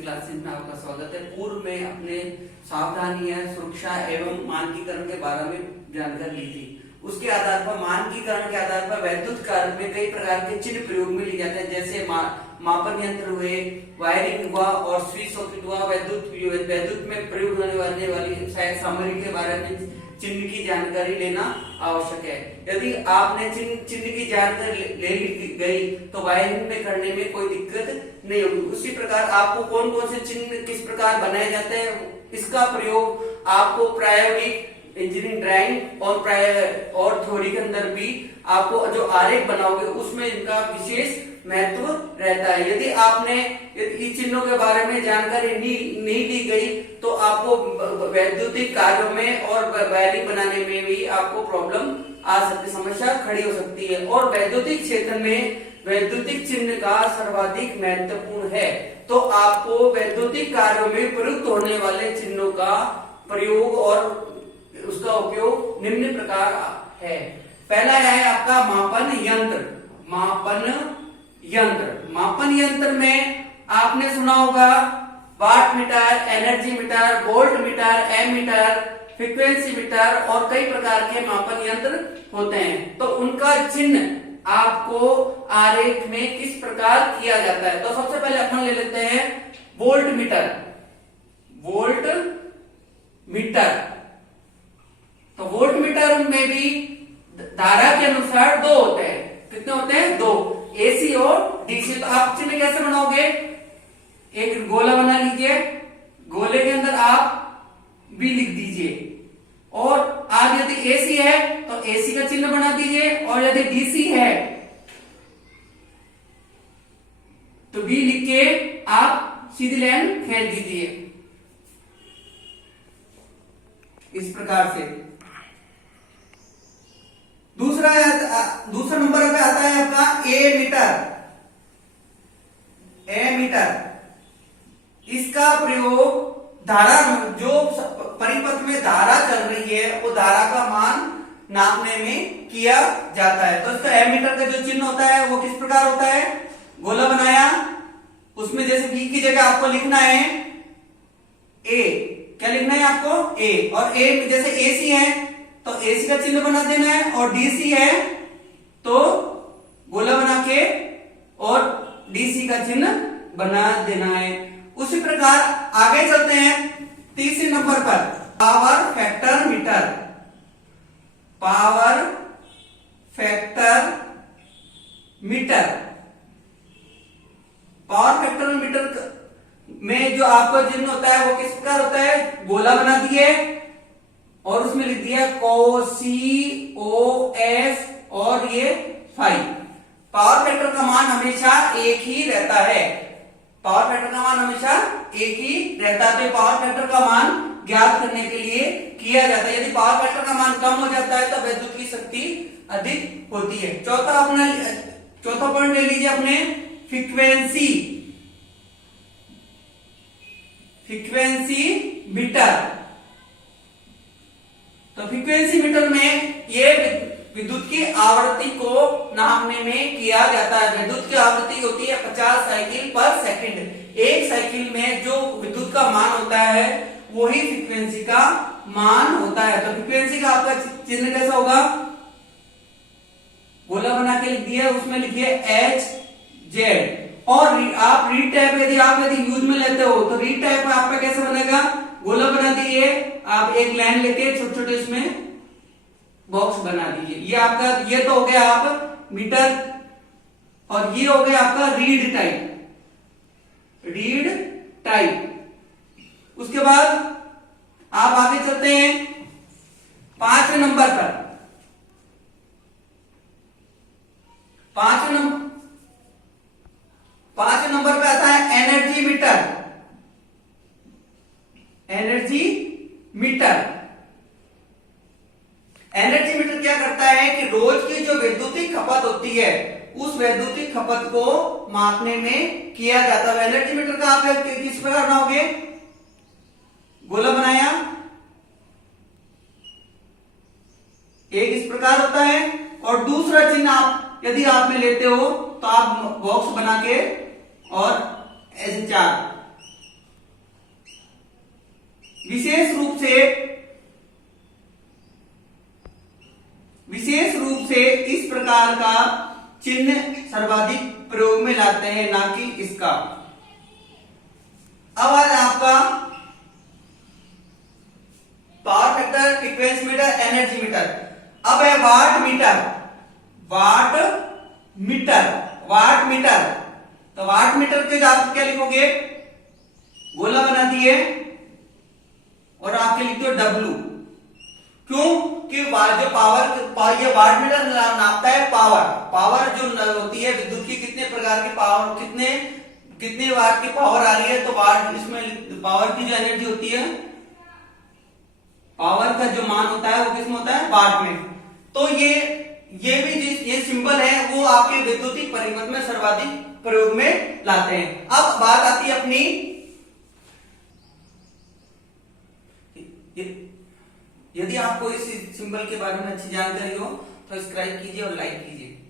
की क्लासेस में आपका स्वागत है। पूर्व में अपने सावधानी है सुरक्षा एवं मानकीकरण के बारे में जानकारी ली थी। उसके आधार पर मानकीकरण के आधार पर वैद्युत कार्य में कई प्रकार के चिन्ह प्रयोग में लिए जाते हैं, जैसे मापन यंत्र हुए, वायरिंग हुआ और स्विच सॉकेट हुआ। वैद्युत में प्रयोग होने वाली सामग्री के बारे में चिन्ह की जानकारी लेना आवश्यक है। यदि आपने चिन्ह की जानकारी ले ली गई तो वायरिंग में करने में कोई दिक्कत नहीं होगी। उसी प्रकार आपको कौन कौन से चिन्ह किस प्रकार बनाए जाते हैं, इसका प्रयोग आपको प्रायोगिक इंजीनियरिंग ड्राइंग और थ्योरी के अंदर भी आपको जो आरेख बनाओगे उसमें इनका विशेष महत्व रहता है। यदि आपने इन चिन्हों के बारे में जानकारी नहीं ली गई तो आपको वैद्युतिक कार्यों में और वायरिंग बनाने में भी आपको प्रॉब्लम आ सकती, समस्या खड़ी हो सकती है। और वैद्युतिक क्षेत्र में वैद्युतिक चिन्ह का सर्वाधिक महत्वपूर्ण है, तो आपको वैद्युतिक कार्यों में प्रयुक्त होने वाले चिन्हों का प्रयोग और उसका उपयोग निम्न प्रकार है। पहला है आपका मापन यंत्र। मापन यंत्र में आपने सुना होगा watt meter, energy meter, volt meter, ammeter, frequency meter और कई प्रकार के मापन यंत्र होते हैं। तो उनका चिन्ह आपको आरेख में किस प्रकार किया जाता है। तो सबसे पहले अपन ले लेते हैं वोल्ट मीटर। तो वोल्ट मीटर में भी धारा के अनुसार दो होते हैं। कितने होते हैं? दो, एसी और डीसी। तो आप चिन्ह कैसे बनाओगे? एक गोला बना लीजिए, गोले के अंदर आप भी लिख दीजिए, और आज यदि एसी है तो एसी का चिन्ह बना दीजिए, और यदि डीसी है तो बी लिख के आप सीधी लाइन खींच दीजिए इस प्रकार से। दूसरा नंबर पे आता है आपका एमीटर। इसका प्रयोग धारा, जो परिपथ में धारा चल रही है वो धारा का मान नापने में किया जाता है। तो इसका एमीटर का जो चिन्ह होता है वो किस प्रकार होता है? गोला बनाया, उसमें जैसे बी की जगह आपको लिखना है ए। क्या लिखना है आपको? ए। और ए जैसे एसी है तो एसी का चिन्ह बना देना है, और डीसी है तो गोला बना के और डीसी का चिन्ह बना देना है। उसी प्रकार आगे चलते हैं तीसरे नंबर पर, power factor metre. Power factor metre में जो आपका चिन्ह होता है वो किस प्रकार होता है? गोला बना दिए और उसमें लिख दिया COS और ये फाई। पावर फैक्टर का मान हमेशा एक ही रहता है। तो पावर फैक्टर का मान ज्ञात करने के लिए किया जाता है। यदि पावर फैक्टर का मान कम हो जाता है तो विद्युत की शक्ति अधिक होती है। चौथा पॉइंट ले लीजिए अपने फ्रीक्वेंसी मीटर। तो फ्रीक्वेंसी मीटर में ये विद्युत की आवृत्ति को नापने में किया जाता है। विद्युत की आवृत्ति होती है 50 साइकिल पर सेकंड। एक साइकिल में जो विद्युत का मान होता है वही फ्रीक्वेंसी का मान होता है। तो फ्रीक्वेंसी का आपका चिन्ह कैसा होगा? गोला बना के लिख दिया, उसमें लिखिए HZ। और आप रीड टाइप यदि यूज में लेते हो तो रीड टाइप में आपका कैसे बनेगा? गोला बना दिए, आप एक लाइन लेके छोटे छोटे इसमें बॉक्स बना दीजिए। ये आपका, ये तो हो गया आप मीटर, और ये हो गया आपका रीड टाइप। उसके बाद आप आगे चलते हैं पांचवें नंबर पर। पांचवें नंबर पे आता है एनर्जी मीटर क्या करता है कि रोज की जो वैद्युतिक खपत होती है उस वैद्युतिक खपत को मापने में किया जाता है। एनर्जी मीटर का आप किस प्रकार बनाओगे? गोला बनाया, एक इस प्रकार होता है, और दूसरा चिन्ह आप यदि आप में लेते हो तो आप बॉक्स बना के और ऐसे 4 प्रकार का चिन्ह सर्वाधिक प्रयोग में लाते हैं, ना कि इसका। अब आज आपका power factor, frequency meter, energy meter. अब है watt meter. Watt meter, watt meter. तो वाट मीटर के आप क्या लिखोगे, गोला बना दिए और आपके लिख दो W। क्यों कि जो पावर, ये वाट मीटर नापता है पावर। पावर जो होती है विद्युत की, कितने प्रकार की पावर, कितने वाट की पावर आ रही है, तो वाट, इसमें पावर की जो एनर्जी होती है, पावर का जो मान होता है वो किसमें होता है, वाट में। तो ये भी ये सिंबल है वो आपके विद्युतीय परिपथ में सर्वाधिक प्रयोग में लाते हैं। अब बात आती है अपनी, यदि आपको इस सिंबल के बारे में अच्छी जानकारी हो तो सब्सक्राइब कीजिए और लाइक कीजिए।